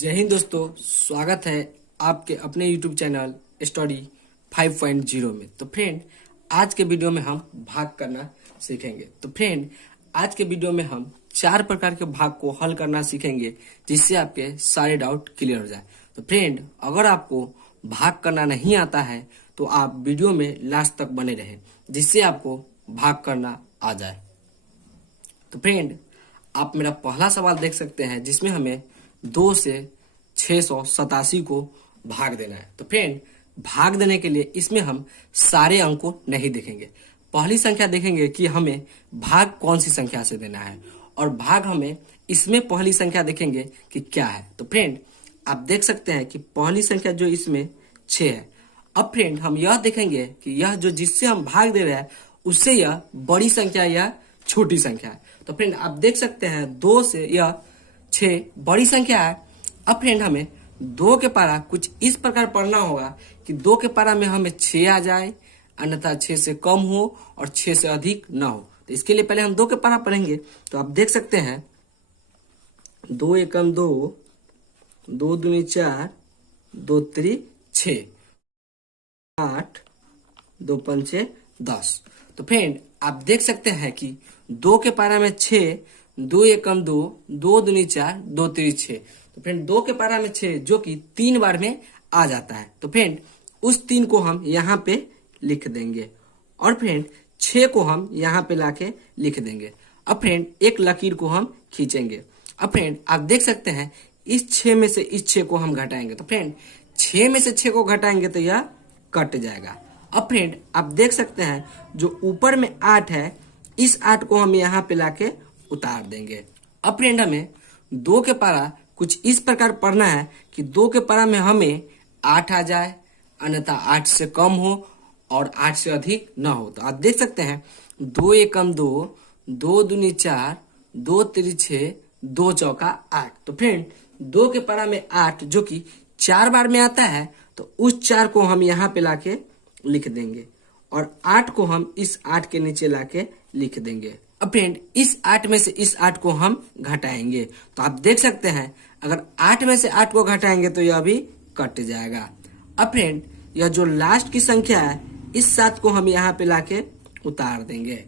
जय हिंद दोस्तों, स्वागत है आपके अपने YouTube चैनल स्टडी 5.0 में। तो फ्रेंड, आज के वीडियो में हम भाग करना सीखेंगे। तो फ्रेंड, आज के वीडियो में हम 4 प्रकार के भाग को हल करना सीखेंगे, जिससे आपके सारे डाउट क्लियर हो जाए। तो फ्रेंड, अगर आपको भाग करना नहीं आता है तो आप वीडियो में लास्ट तक बने रहे, जिससे आपको भाग करना आ जाए। तो फ्रेंड, आप मेरा पहला सवाल देख सकते हैं, जिसमें हमें 2 से 687 को भाग देना है। तो फ्रेंड, भाग देने के लिए इसमें हम सारे अंक को नहीं देखेंगे। पहली संख्या देखेंगे कि हमें भाग कौन सी संख्या से देना है, और भाग हमें इसमें पहली संख्या देखेंगे कि क्या है। तो फ्रेंड, आप देख सकते हैं कि पहली संख्या जो इसमें 6 है। अब फ्रेंड, हम यह देखेंगे कि यह जो जिससे हम भाग दे रहे हैं उससे यह बड़ी संख्या या छोटी संख्या है। तो फ्रेंड, आप देख सकते हैं 2 से यह 6 बड़ी संख्या है। अब फ्रेंड, हमें 2 के पारा कुछ इस प्रकार पढ़ना होगा कि 2 के पारा में हमें 6 आ जाए, अन्यथा 6 से कम हो और 6 से अधिक ना हो। तो इसके लिए पहले हम 2 के पारा पढ़ेंगे। तो आप देख सकते हैं 2 एकम 2, 2 दूनी 4, 2 तिरी 6, 8, 2 पंचे 10। तो फ्रेंड, आप देख सकते हैं कि 2 के पारा में 6, 2 एकम 2, 2 दूनी 4, 2 तिरी 6। तो फ्रेंड, 2 के पारा में 6 जो कि 3 बार में आ जाता है। तो फ्रेंड, उस 3 को हम यहाँ पे लिख देंगे, और फ्रेंड 6 को हम यहाँ पे लाके लिख देंगे। अब फ्रेंड, एक लकीर को हम खींचेंगे। अब फ्रेंड, आप देख सकते हैं इस 6 में से इस 6 को हम घटाएंगे। तो फ्रेंड, 6 में से 6 को घटाएंगे तो यह कट जाएगा। अब फ्रेंड, आप देख सकते हैं जो ऊपर में 8 है, इस 8 को हम यहाँ पे लाके उतार देंगे। अब फ्रेंड, हमें 2 के पारा कुछ इस प्रकार पढ़ना है कि 2 के पारा में हमें 8 आ जाए, अन्यथा 8 से कम हो और 8 से अधिक ना हो। तो आप देख सकते हैं 2 एकम 2, 2 दूनी 4, 2 तिरी 6, 2 चौका 8। तो फ्रेंड, 2 के पारा में 8 जो कि 4 बार में आता है, तो उस 4 को हम यहाँ पे लाके लिख देंगे, और 8 को हम इस 8 के नीचे लाके लिख देंगे। अब फ्रेंड, इस 8 में से इस 8 को हम घटाएंगे। तो आप देख सकते हैं अगर 8 में से 8 को घटाएंगे तो यह भी कट जाएगा। अब फ्रेंड, यह जो लास्ट की संख्या है, इस 7 को हम यहाँ पे लाके उतार देंगे।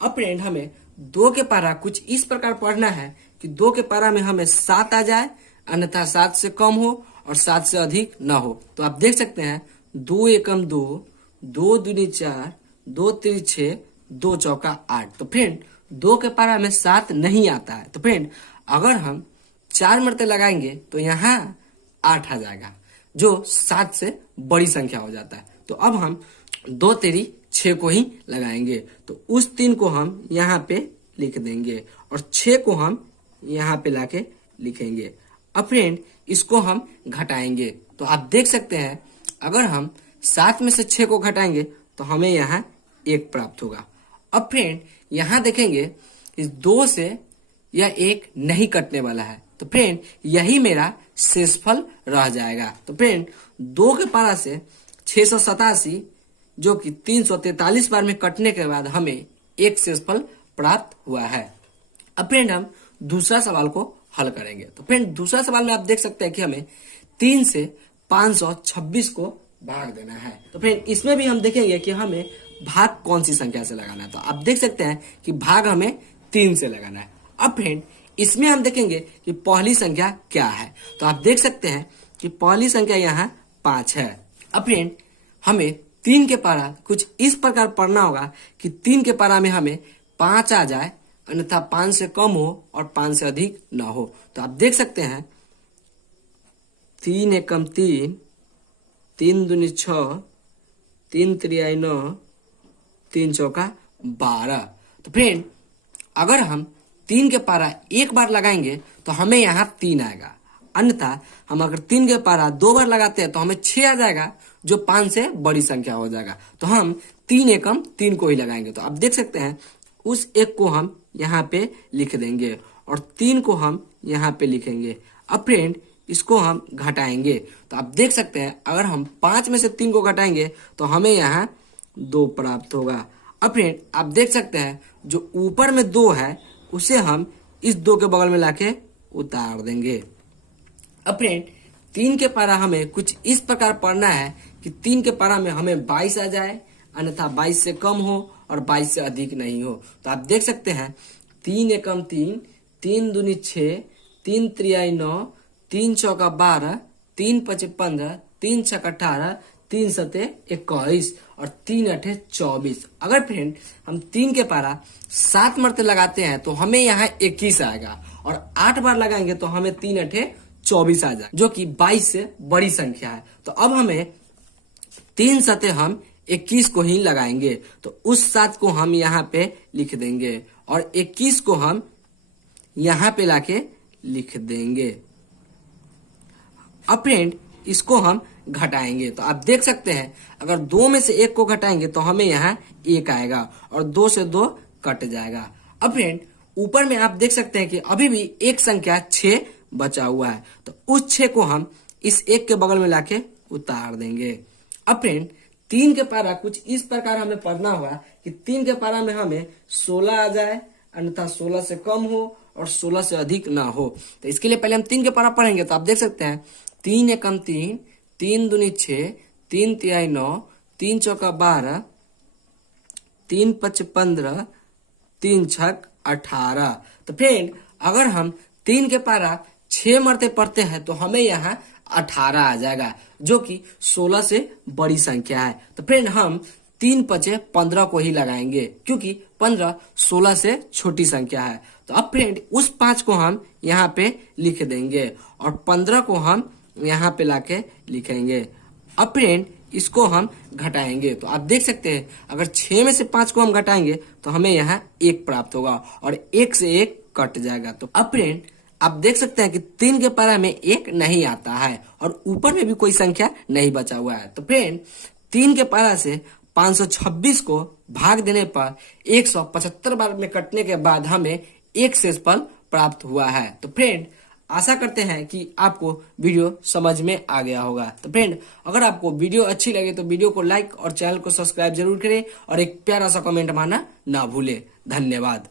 अब फ्रेंड, हमें 2 के पारा कुछ इस प्रकार पढ़ना है कि 2 के पारा में हमें 7 आ जाए, अन्यथा 7 से कम हो और 7 से अधिक ना हो। तो आप देख सकते हैं 2 एकम 2, 2 दूनी 4, 2 तिरी 6, 2 चौका 8। तो फ्रेंड, 2 के पारा में 7 नहीं आता है। तो फ्रेंड, अगर हम 4 मरते लगाएंगे तो यहाँ 8 आ जाएगा, जो 7 से बड़ी संख्या हो जाता है। तो अब हम 2 तिरी 6 को ही लगाएंगे। तो उस 3 को हम यहाँ पे लिख देंगे, और 6 को हम यहाँ पे लाके लिखेंगे। अब फ्रेंड, इसको हम घटाएंगे। तो आप देख सकते हैं अगर हम 7 में से 6 को घटाएंगे तो हमें यहाँ 1 प्राप्त होगा। अब फ्रेंड, यहाँ देखेंगे इस 2 से यह 1 नहीं कटने वाला है। तो फ्रेंड, यही मेरा शेषफल रह जाएगा। तो फ्रेंड, 2 के पारा से 687 जो कि 343 बार में कटने के बाद हमें 1 शेषफल प्राप्त हुआ है। अब फ्रेंड, हम दूसरा सवाल को हल करेंगे। तो फ्रेंड, दूसरा सवाल में आप देख सकते हैं कि हमें 3 से 526 को भाग देना है। तो फ्रेंड, इसमें भी हम देखेंगे कि हमें भाग कौन सी संख्या से लगाना है। तो आप देख सकते हैं कि भाग हमें 3 से लगाना है। अब फ्रेंड, इसमें हम देखेंगे कि पहली संख्या क्या है। तो आप देख सकते हैं कि पहली संख्या यहाँ 5 है। अब फ्रेंड, हमें 3 के पारा कुछ इस प्रकार पढ़ना होगा कि 3 के पारा में हमें 5 आ जाए, अन्यथा 5 से कम हो और 5 से अधिक ना हो। तो आप देख सकते हैं 3 एकम 3, 3 दूनी 6, 3 तिरियाई 9, 3 चौका 12। तो फ्रेंड, अगर हम 3 के पारा एक बार लगाएंगे तो हमें यहाँ 3 आएगा, अन्यथा हम अगर 3 के पारा 2 बार लगाते हैं तो हमें 6 आ जाएगा, जो 5 से बड़ी संख्या हो जाएगा। तो हम 3 एकम 3 को ही लगाएंगे। तो आप देख सकते हैं उस 1 को हम यहाँ पे लिख देंगे, और 3 को हम यहाँ पे लिखेंगे। अब फ्रेंड, इसको हम घटाएंगे। तो आप देख सकते हैं अगर हम 5 में से 3 को घटाएंगे तो हमें यहाँ 2 प्राप्त होगा। अब फ्रेंड, आप देख सकते हैं जो ऊपर में 2 है उसे हम इस 2 के बगल में लाके उतार देंगे। अब फ्रेंड 3 के पारा हमें कुछ इस प्रकार पढ़ना है कि 3 के पारा में हमें 22 आ जाए, अन्यथा 22 से कम हो और 22 से अधिक नहीं हो। तो आप देख सकते हैं 3 एकम 3, 3 दूनी 6, 3 त्रियाई 9, 3 चौका 12, 3 पचे 15, 3 छक्का 18, 3 सते 21 और 3 अठे 24। अगर फ्रेंड हम 3 के पारा 7 मरते लगाते हैं तो हमें यहाँ 21 आएगा और 8 बार लगाएंगे तो हमें 3 अठे 24 आ जाएगा, जो कि 22 से बड़ी संख्या है। तो अब हमें 3 सते हम 21 को ही लगाएंगे, तो उस 7 को हम यहाँ पे लिख देंगे और 21 को हम यहाँ पे लाके लिख देंगे। अब फ्रेंड इसको हम घटाएंगे, तो आप देख सकते हैं अगर 2 में से 1 को घटाएंगे तो हमें यहाँ 1 आएगा और 2 से 2 कट जाएगा। अब फ्रेंड ऊपर में आप देख सकते हैं कि अभी भी एक संख्या 6 बचा हुआ है, तो उस 6 को हम इस 1 के बगल में लाके उतार देंगे। अब फ्रेंड 3 के पारा कुछ इस प्रकार हमें पढ़ना हुआ कि 3 के पारा में हमें 16 आ जाए, अन्यथा 16 से कम हो और 16 से अधिक ना हो। तो इसके लिए पहले हम 3 के पारा पढ़ेंगे। तो आप देख सकते हैं 3 एकम 3, 3 दूनी 6, 3 तिहाई 9, 3 चौका 12, 3 पच 15, 3 छक 18। तो फ्रेंड अगर हम 3 के पारा 6 मरते पढ़ते हैं तो हमें यहाँ 18 आ जाएगा, जो कि 16 से बड़ी संख्या है। तो फ्रेंड हम 3 पचे 15 को ही लगाएंगे, क्योंकि 15 16 से छोटी संख्या है। तो अब फ्रेंड उस 5 को हम यहाँ पे लिख देंगे और 15 को हम यहाँ पे लाके लिखेंगे। अब फ्रेंड इसको हम घटाएंगे, तो आप देख सकते हैं अगर 6 में से 5 को हम घटाएंगे तो हमें यहाँ 1 प्राप्त होगा और 1 से 1 कट जाएगा। तो अब फ्रेंड आप देख सकते हैं कि 3 के पारा में 1 नहीं आता है और ऊपर में भी कोई संख्या नहीं बचा हुआ है। तो फ्रेंड 3 के पारा से 526 को भाग देने पर 175 बार में कटने के बाद हमें एक शेषफल प्राप्त हुआ है। तो फ्रेंड आशा करते हैं कि आपको वीडियो समझ में आ गया होगा। तो फ्रेंड अगर आपको वीडियो अच्छी लगे तो वीडियो को लाइक और चैनल को सब्सक्राइब जरूर करें और एक प्यारा सा कमेंट मारना ना भूलें। धन्यवाद।